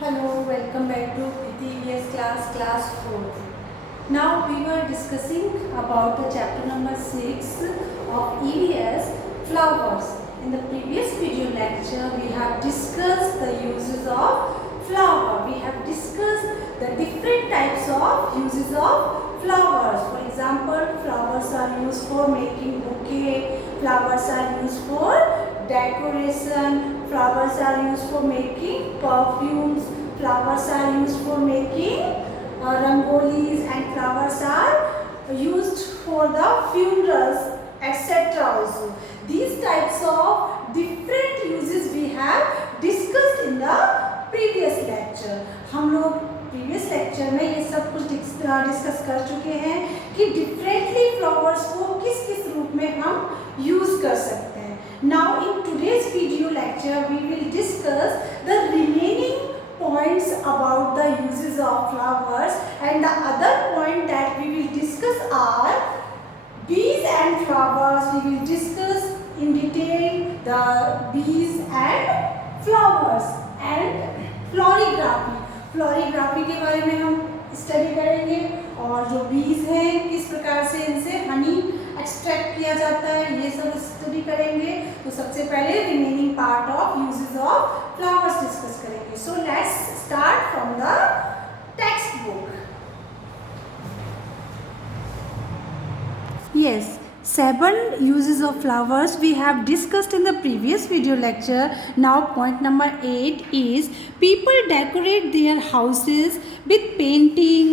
Hello, welcome back to PTVS class 4. Now we were discussing about the chapter number 6 of EVS flowers. In the previous video lecture we have discussed the uses of flower. We have discussed the different types of uses of flowers. For example, flowers are used for making bouquet, flowers are used for decoration, flowers are used for making perfumes, flowers are used for making rangolis, and flowers are used for the funerals, etc. also. These types of different uses we have discussed in the previous lecture. हम लोग previous lecture में ये सब कुछ discuss कर चुके हैं कि डिफरेंटली फ्लावर्स को किस किस रूप में हम यूज कर सकते हैं. Now in today's video lecture we will discuss the remaining points about the uses of flowers, and the other point that we will discuss are bees and flowers. We will discuss in detail the bees and flowers and florography. फ्लोरीग्राफी के बारे में हम study करेंगे और जो bees हैं किस प्रकार से इनसे हनी एक्सट्रैक्ट किया जाता है ये सब स्टडी करेंगे. तो सबसे पहले remaining part of uses of flowers discuss करेंगे. So let's start from the textbook. Yes, 7 uses of flowers we have discussed in the previous video lecture. Now point number 8 is people decorate their houses with painting,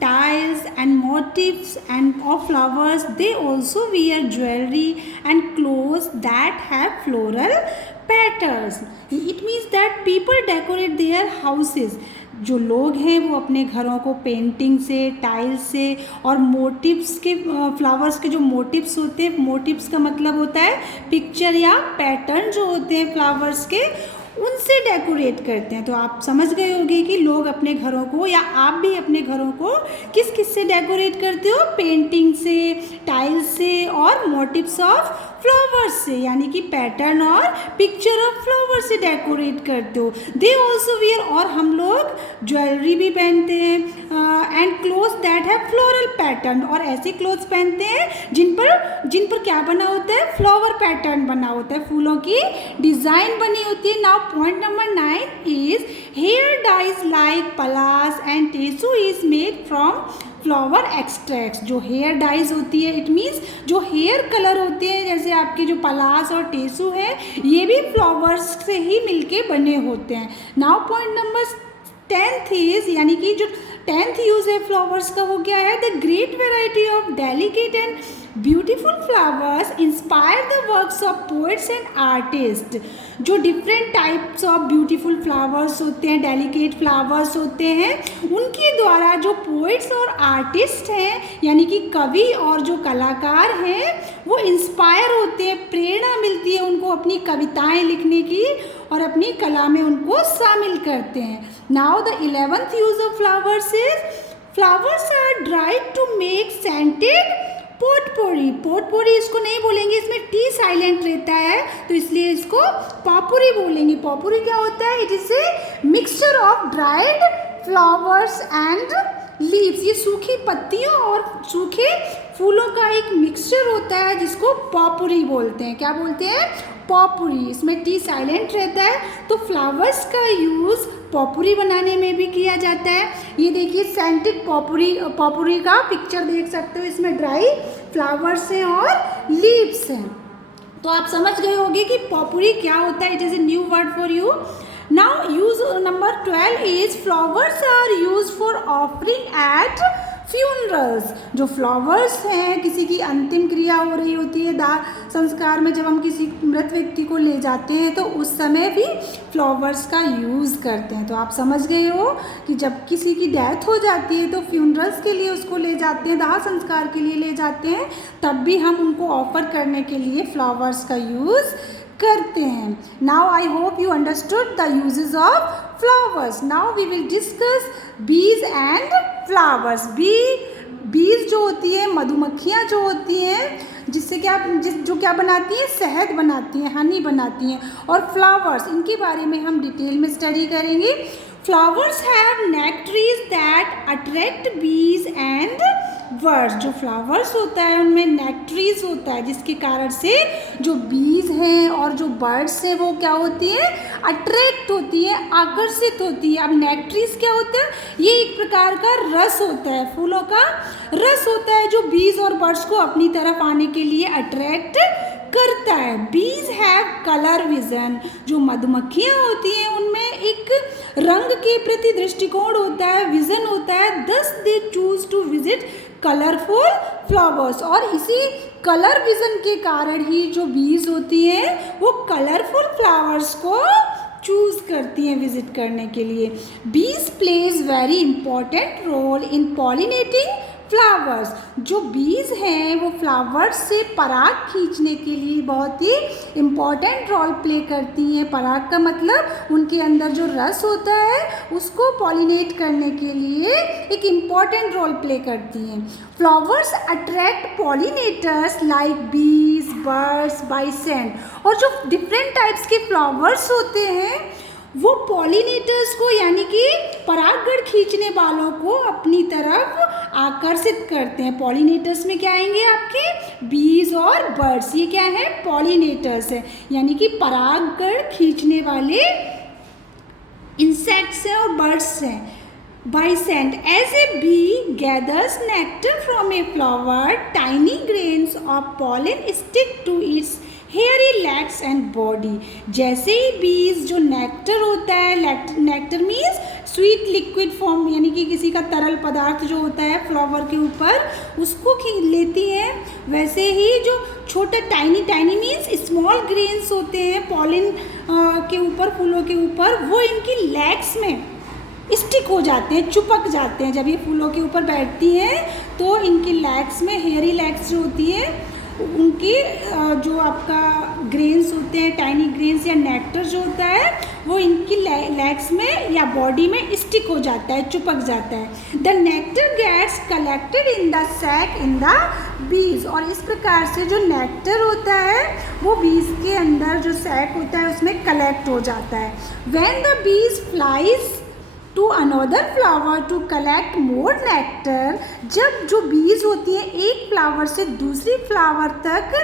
tiles and motifs and of flowers. They also wear jewelry and clothes that have floral patterns. It means that people decorate their houses. जो लोग हैं वो अपने घरों को painting से, tiles से और मोटिव्स के फ्लावर्स के जो मोटिव्स होते हैं, मोटिव्स का मतलब होता है पिक्चर या पैटर्न जो होते हैं फ्लावर्स के, उनसे डेकोरेट करते हैं. तो आप समझ गए होंगे कि लोग अपने घरों को या आप भी अपने घरों को किस किस से डेकोरेट करते हो, पेंटिंग से, टाइल्स से और मोटिव्स ऑफ फ्लावर्स से, यानी कि पैटर्न और पिक्चर ऑफ फ्लावर से डेकोरेट करते हो. दे ऑल्सो वियर, और हम लोग ज्वेलरी भी पहनते हैं, and clothes that have floral pattern, और ऐसे क्लोथ्स पहनते हैं जिन पर क्या बना होता है, फ्लावर पैटर्न बना होता है, फूलों की डिज़ाइन बनी होती है. Now point number 9 is hair dyes like palas and tesu is made from flower extracts. जो हेयर डाइज होती है, इट मीन्स जो हेयर कलर होते हैं, जैसे आपके जो पलास और टेसू है, ये भी फ्लावर्स से ही मिलके बने होते हैं. Now point number 10th is, यानी कि जो 10th यूज है फ्लावर्स का वो क्या है, the great variety of delicate and beautiful flowers inspire the works of poets and artist. जो different types of beautiful flowers होते हैं, डेलिकेट फ्लावर्स होते हैं, उनके द्वारा जो पोएट्स और आर्टिस्ट हैं, यानी कि कवि और जो कलाकार हैं, वो इंस्पायर होते हैं, प्रेरणा मिलती है उनको अपनी कविताएं लिखने की और अपनी कला में उनको शामिल करते हैं. Now the 11th use of flowers is flowers are dried to make scented potpourri. Potpourri इसको नहीं बोलेंगे, इसमें टी साइलेंट रहता है तो इसलिए इसको पॉपुरी बोलेंगे. पॉपुरी क्या होता है, it is a mixture of dried flowers and leaves. ये सूखी पत्तियों और सूखे फूलों का एक मिक्सचर होता है जिसको पॉपुरी बोलते हैं. क्या बोलते हैं, पॉपुरी. इसमें टी साइलेंट रहता है. तो फ्लावर्स का यूज़ पॉपुरी बनाने में भी किया जाता है. ये देखिए सेंटेड पॉपुरी का पिक्चर देख सकते हो, इसमें ड्राई फ्लावर्स हैं और लीव्स हैं. तो आप समझ गए होंगे कि पॉपुरी क्या होता है. It is a new word for you. Now use number 12 is flowers are use for offering at funerals. जो फ्लावर्स हैं, किसी की अंतिम क्रिया हो रही होती है, दाह संस्कार में जब हम किसी मृत व्यक्ति को ले जाते हैं तो उस समय भी फ्लावर्स का यूज़ करते हैं. तो आप समझ गए हो कि जब किसी की डेथ हो जाती है तो फ्यूनरल्स के लिए उसको ले जाते हैं, दाह संस्कार के लिए ले जाते हैं, तब भी हम उनको ऑफर करने के लिए फ्लावर्स का यूज़ करते हैं. Now I hope you understood the uses of flowers. Now we will discuss bees and flowers. Bees जो होती है, मधुमक्खियाँ जो होती हैं, जिससे जो क्या बनाती हैं, शहद बनाती हैं, हनी बनाती हैं. और फ्लावर्स, इनके बारे में हम डिटेल में स्टडी करेंगे. फ्लावर्स हैव नेक्टरीज दैट अट्रैक्ट बीज एंड बर्ड्स। जो फ्लावर्स होता है उनमें नेक्टरीज होता है जिसके कारण से जो बीज हैं और जो बर्ड्स हैं वो क्या होती है, अट्रैक्ट होती है, आकर्षित होती है। अब नेक्टरीज क्या होता है, ये एक प्रकार का रस होता है, फूलों का रस होता है जो बीज और बर्ड्स को अपनी तरफ आने के लिए अट्रैक्ट करता है। बीज हैव कलर विजन। जो मधुमक्खियाँ होती हैं उनमें एक रंग के प्रति दृष्टिकोण होता है, विजन होता है। Thus they choose to visit colourful flowers. और इसी कलर विजन के कारण ही जो बीज होती हैं वो कलरफुल फ्लावर्स को चूज करती हैं विजिट करने के लिए। Bees plays very important role in pollinating flowers. जो बीज हैं वो फ्लावर्स से पराग खींचने के लिए बहुत ही इम्पॉर्टेंट रोल प्ले करती हैं। पराग का मतलब उनके अंदर जो रस होता है उसको पॉलिनेट करने के लिए एक इम्पॉर्टेंट रोल प्ले करती हैं। फ्लावर्स अट्रैक्ट पॉलिनेटर्स लाइक बीज, बर्ड्स बाय सेंट। और जो डिफरेंट टाइप्स के फ्लावर्स होते हैं वो पॉलिनेटर्स को यानी कि परागण खींचने वालों को अपनी तरफ आकर्षित करते हैं। पॉलिनेटर्स में क्या आएंगे आपके, बीज और बर्ड्स। ये क्या है, पॉलिनेटर्स है, यानी कि परागण खींचने वाले इंसेक्ट्स हैं और बर्ड्स हैं। By scent, as a bee gathers nectar from a flower, tiny grains of pollen stick to its hairy legs and body. जैसे ही बीज जो नेक्टर होता है, nectar means sweet liquid form, यानी कि किसी का तरल पदार्थ जो होता है फ्लावर के ऊपर उसको लेती है, वैसे ही जो छोटा टाइनी मीन्स स्मॉल ग्रेन्स होते हैं पॉलन के ऊपर, फूलों के ऊपर, वो इनकी लेग्स में स्टिक हो जाते हैं, चिपक जाते हैं। जब ये फूलों के ऊपर बैठती हैं तो इनकी लेग्स में, हेयरी लेग्स जो होती है उनकी जो आपका ग्रेन्स होते हैं, टाइनी ग्रेन्स या नेक्टर जो होता है वो इनकी लेग्स में या बॉडी में स्टिक हो जाता है, चिपक जाता है। The nectar gets collected in the sac in the bees. और इस प्रकार से जो नेक्टर होता है वो बीज के अंदर जो सैक होता है उसमें कलेक्ट हो जाता है। When the bees flies to another flower to collect more nectar. जब जो बीज होती हैं एक फ्लावर से दूसरी फ्लावर तक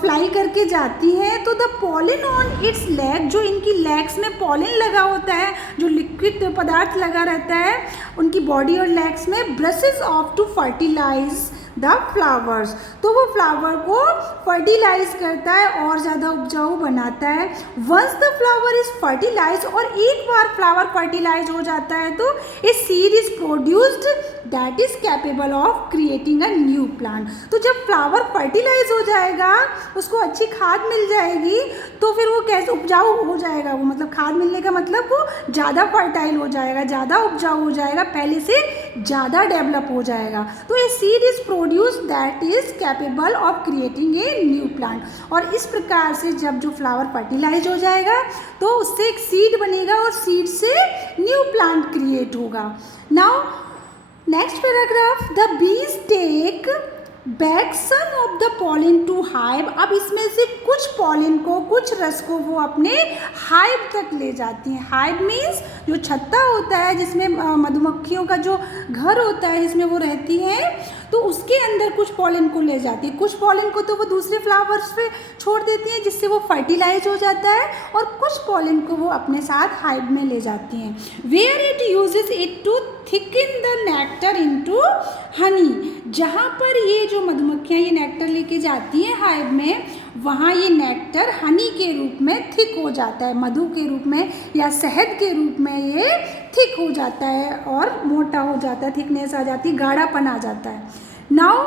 फ्लाई करके जाती हैं तो the pollen on it's leg, जो इनकी लेग्स में पॉलन लगा होता है, जो लिक्विड पदार्थ लगा रहता है उनकी बॉडी और लेग्स में, brushes off to fertilize the flowers. तो वो फ्लावर को फर्टिलाइज करता है और ज़्यादा उपजाऊ बनाता है। Once the flower is fertilize, और एक बार फ्लावर फर्टिलाइज हो जाता है तो a seed is produced that is capable of creating a new plant. तो जब फ्लावर फर्टिलाइज हो जाएगा, उसको अच्छी खाद मिल जाएगी, तो फिर वो कैसे उपजाऊ हो जाएगा, वो मतलब खाद मिलने का मतलब वो ज़्यादा फर्टाइल हो जाएगा, ज़्यादा उपजाऊ हो जाएगा, पहले से ज़्यादा डेवलप हो जाएगा। तो a seed is produce that is capable of creating a new plant. और इस प्रकार से जब जो फ्लावर फर्टिलाइज हो जाएगा तो उससे एक सीड बनेगा और सीड से न्यू प्लांट क्रिएट होगा। Now next paragraph, the bees take back some of the pollen to hive. अब इसमें से कुछ पॉलन को, कुछ रस को वो अपने हाइव तक ले जाती हैं। हाइव मीन्स जो छत्ता होता है जिसमें मधुमक्खियों का जो घर होता है जिसमें वो रहती हैं, तो उसके अंदर कुछ पॉलन को ले जाती है। कुछ पॉलन को तो वो दूसरे फ्लावर्स पे छोड़ देती हैं जिससे वो फर्टिलाइज हो जाता है, और कुछ पॉलन को वो अपने साथ हाइव में ले जाती हैं। Where it uses it to thicken the nectar into honey. जहाँ पर ये जो मधुमक्खियाँ ये नेक्टर लेके जाती हैं हाइव में, वहाँ ये नेक्टर हनी के रूप में थिक हो जाता है, मधु के रूप में या शहद के रूप में ये थिक हो जाता है और मोटा हो जाता है, थिकनेस आ जाती है, गाढ़ापन आ जाता है। Now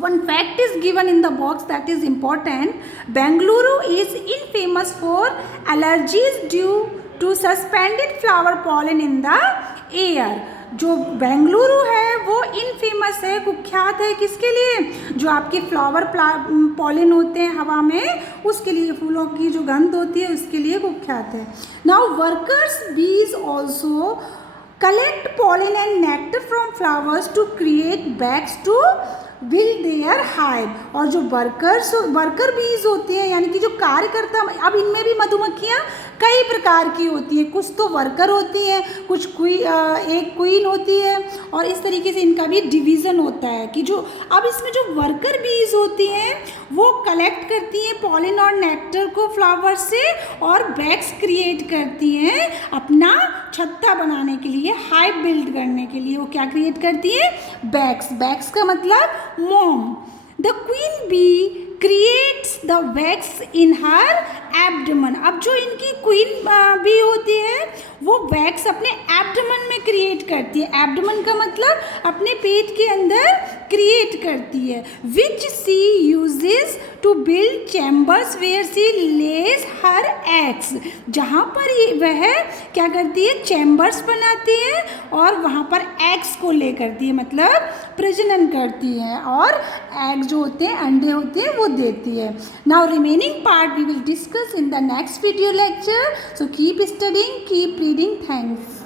one fact is given in the box that is important. Bengaluru is infamous for allergies due to suspended flower pollen in the air. जो बेंगलुरु है वो इनफेमस है, कुख्यात है किसके लिए, जो आपके फ्लावर पॉलन होते हैं हवा में, उसके लिए, फूलों की जो गंध होती है उसके लिए कुख्यात है। Now workers bees also collect pollen and nectar from flowers to create bags to build their hive. और जो वर्कर बीज होते हैं यानी कि जो कार्यकर्ता, अब इनमें भी मधुमक्खियाँ कई प्रकार की होती है, कुछ तो वर्कर होती हैं, कुछ एक क्वीन होती है, और इस तरीके से इनका भी डिवीज़न होता है कि जो अब इसमें जो वर्कर बीज होती हैं वो कलेक्ट करती हैं पॉलिन और नेक्टर को फ्लावर से और बैग्स क्रिएट करती हैं अपना छत्ता बनाने के लिए, हाइव बिल्ड करने के लिए। वो क्या क्रिएट करती है? बैग्स। बैग्स का मतलब मोम। The queen bee creates the wax in her abdomen. अब जो इनकी क्वीन बी होती है वो वैक्स अपने एब्डमन में क्रिएट करती है। एब्डमन का मतलब अपने पेट के अंदर क्रिएट करती है। Which she uses to build chambers where she lays her eggs. जहाँ पर वह क्या करती है? चैम्बर्स बनाती है और वहाँ पर एग्स को ले करती है, मतलब प्रजनन करती है, और एग जो होते हैं, अंडे होते हैं, वो देती है। Now remaining part we will discuss in the next video lecture. So keep studying, keep reading. Thanks.